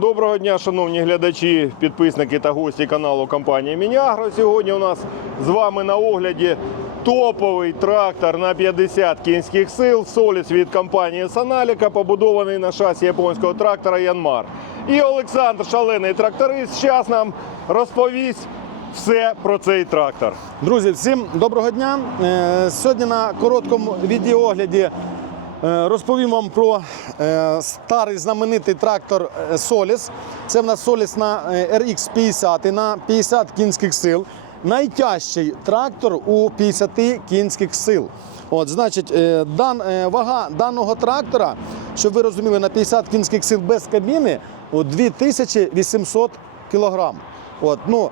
Доброго дня, шановні глядачі, підписники та гості каналу компанії Мінягро. Сьогодні у нас з вами на огляді топовий трактор на 50 кінських сил Соліс від компанії Саналіка, побудований на шасі японського трактора Янмар. І Олександр, шалений тракторист, зараз нам розповість все про цей трактор. Друзі, всім доброго дня. Е, Сьогодні на короткому відеоогляді розповім вам про е, старий знаменитий трактор е, Solis. Це в нас Solis на е, RX 50 і на 50 кінських сил. Найтяжчий трактор у 50 кінських сил. От, значить, е, дан, е, вага даного трактора, щоб ви розуміли, на 50 кінських сил без кабіни 2800 кілограм. От, ну,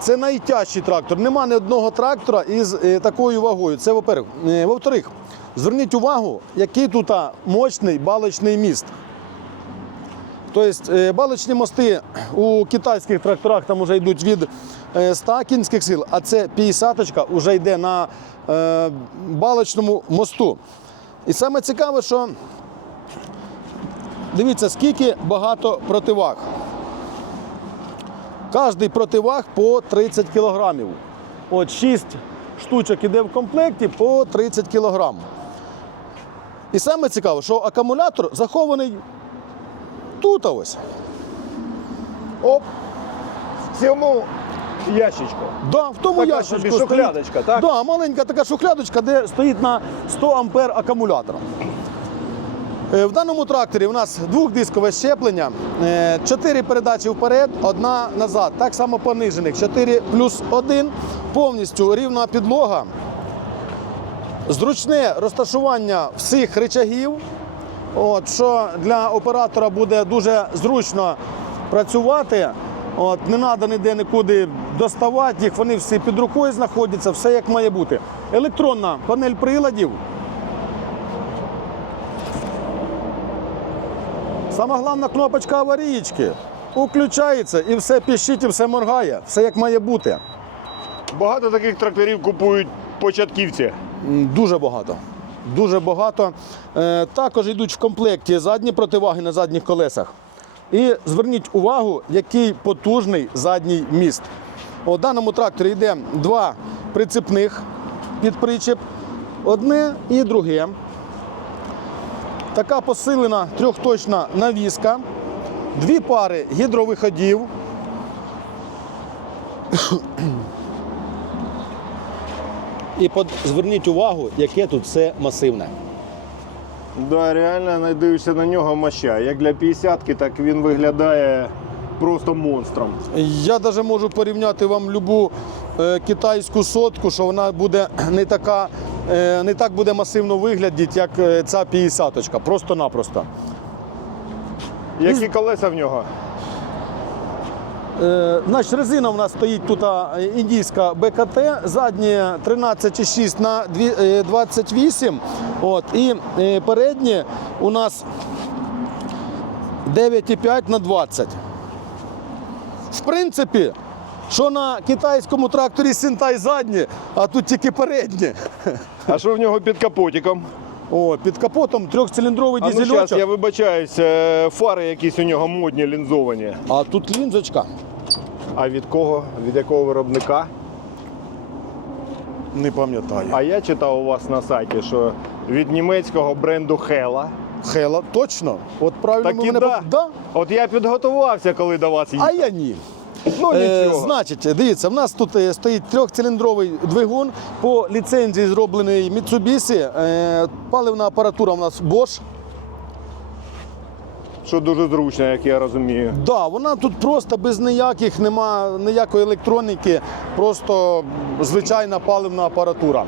це найтяжчий трактор. Нема ні одного трактора із е, такою вагою. Це во-первых. Е, Во-вторых, зверніть увагу, який тут мощний балочний міст. Тобто е, балочні мости у китайських тракторах там вже йдуть від е, 100 кінських сил, а це 50-очка вже йде на балочному мосту. І саме цікаве, що дивіться, скільки багато противаг. Кожний противаг по 30 кілограмів. От 6 штучок іде в комплекті по 30 кілограм. І саме цікаве, що акумулятор захований тут ось. Оп! В цьому ящичку. Да, в тому Така ящичку собі шухлядочка, так? Да, маленька така шухлядочка, де стоїть на 100 ампер акумулятор. Е, В даному тракторі у нас двохдискове щеплення, 4 передачі вперед, одна назад. Так само понижених. 4 плюс 1, повністю рівна підлога. Зручне розташування всіх речагів, от, що для оператора буде дуже зручно працювати. От, не треба ніде нікуди доставати їх, вони всі під рукою знаходяться, все як має бути. Електронна панель приладів. Сама головна кнопочка аварійки. Включається і все піщить, і все моргає. Все як має бути. Багато таких тракторів купують початківці. Дуже багато. Дуже багато. Е, також йдуть в комплекті задні противаги на задніх колесах. І зверніть увагу, який потужний задній міст. У даному тракторі йде два прицепних під причеп, одне і друге. Така посилена трьохточна навіска, дві пари гідровиходів. І под... зверніть увагу, яке тут все масивне. Да, реально не дивишся на нього моща. Як для 50-ки, так він виглядає просто монстром. Я навіть можу порівняти вам любу е, китайську сотку, що вона буде не така, не так буде масивно виглядати, як е, ця 50-очка. Просто-напросто. Які колеса в нього? Е, значить, резина у нас стоїть тут індійська БКТ, задні 13,6 на е, 28. От, і е, передні у нас 9,5 на 20. В принципі, що на китайському тракторі Сінтай задні, а тут тільки передні. А що в нього під капотиком? О, під капотом трьохциліндровий А ну дізельочок. зараз я вибачаюсь, е, фари якісь у нього модні лінзовані. А тут лінзочка. А від кого? Від якого виробника? Не пам'ятаю. А я читав у вас на сайті, що від німецького бренду Hella. Хела, точно. От правильно Так ви і мене да. да. От я підготувався, коли до вас їхав. А я ні. Ну Е, значить, дивіться, в нас тут е, стоїть трьохциліндровий двигун по ліцензії зроблений Mitsubishi. Е, паливна апаратура у нас Bosch. Що дуже зручно, як я розумію. Да, вона тут просто без ніяких, нема ніякої електроніки, просто звичайна паливна апаратура.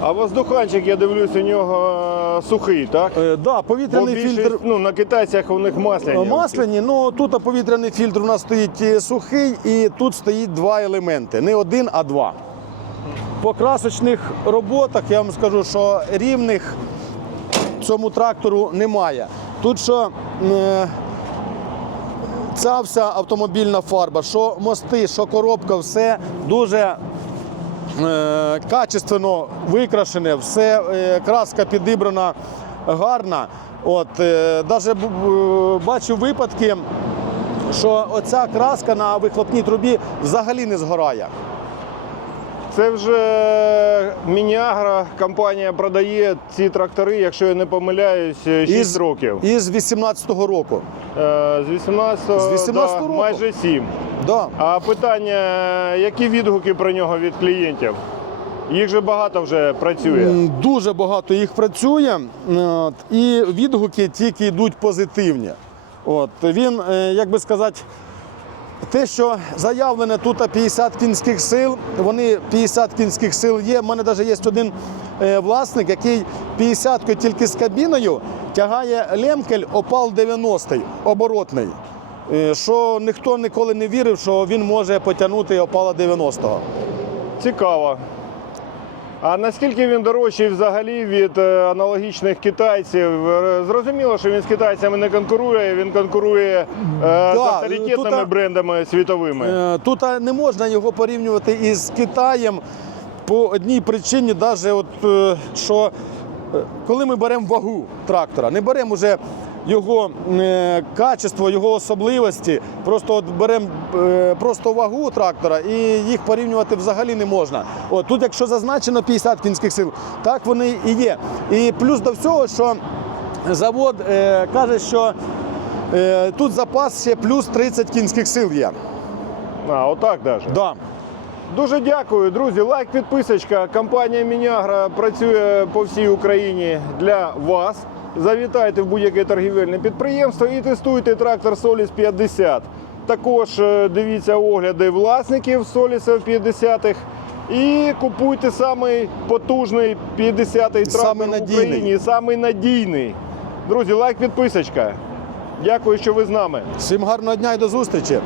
А воздуханчик, я дивлюсь, у нього е, сухий, так? Е, да, Бо повітряний більшість, фільтр. ну, на китайцях у них масляні. Масляні, ну тут повітряний фільтр у нас стоїть е, сухий, і тут стоїть два елементи. Не один, а два. По красочних роботах я вам скажу, що рівних цьому трактору немає. Тут що е, ця вся автомобільна фарба, що мости, що коробка, все дуже е, качественно викрашене, все е, краска підібрана гарна. От, е, даже б- б- випадки, що оця краска на вихлопній трубі взагалі не згорає. Це вже Мінягра компанія продає ці трактори, якщо я не помиляюсь, 6 Із- років. Із 18-го року. Е, З 18, З 18 да, року. майже 7. Да. А питання, які відгуки про нього від клієнтів? Їх же багато вже працює. Дуже багато їх працює, і відгуки тільки йдуть позитивні. От, він, е, як би сказати, те, що заявлене тут 50 кінських сил, вони 50 кінських сил є. У мене навіть є один е, власник, який 50 тільки з кабіною тягає лемкель опал 90 оборотний. Е, Що ніхто ніколи не вірив, що він може потягнути опала 90-го. Цікаво. А наскільки він дорожчий взагалі від е, аналогічних китайців? Е, Зрозуміло, що він з китайцями не конкурує, він конкурує е, з авторитетними тут, брендами світовими. Тут не можна його порівнювати із Китаєм по одній причині, навіть от, що коли ми беремо вагу трактора, не беремо вже його е, качество, його особливості, просто от беремо е, просто вагу трактора і їх порівнювати взагалі не можна. От, тут, якщо зазначено 50 кінських сил, так вони і є. І плюс до всього, що завод е, каже, що тут запас ще плюс 30 кінських сил є. А, отак даже. Да. Дуже дякую, друзі. Лайк, підписочка. Компанія Мінягра працює по всій Україні для вас. Завітайте в будь-яке торгівельне підприємство і тестуйте трактор Solis 50. Також е, дивіться огляди власників Солісів 50-х. І купуйте самий потужний 50-й трактор в. Україні, самий надійний. Друзі, лайк, підписочка. Дякую, що ви з нами. Всім гарного дня і до зустрічі.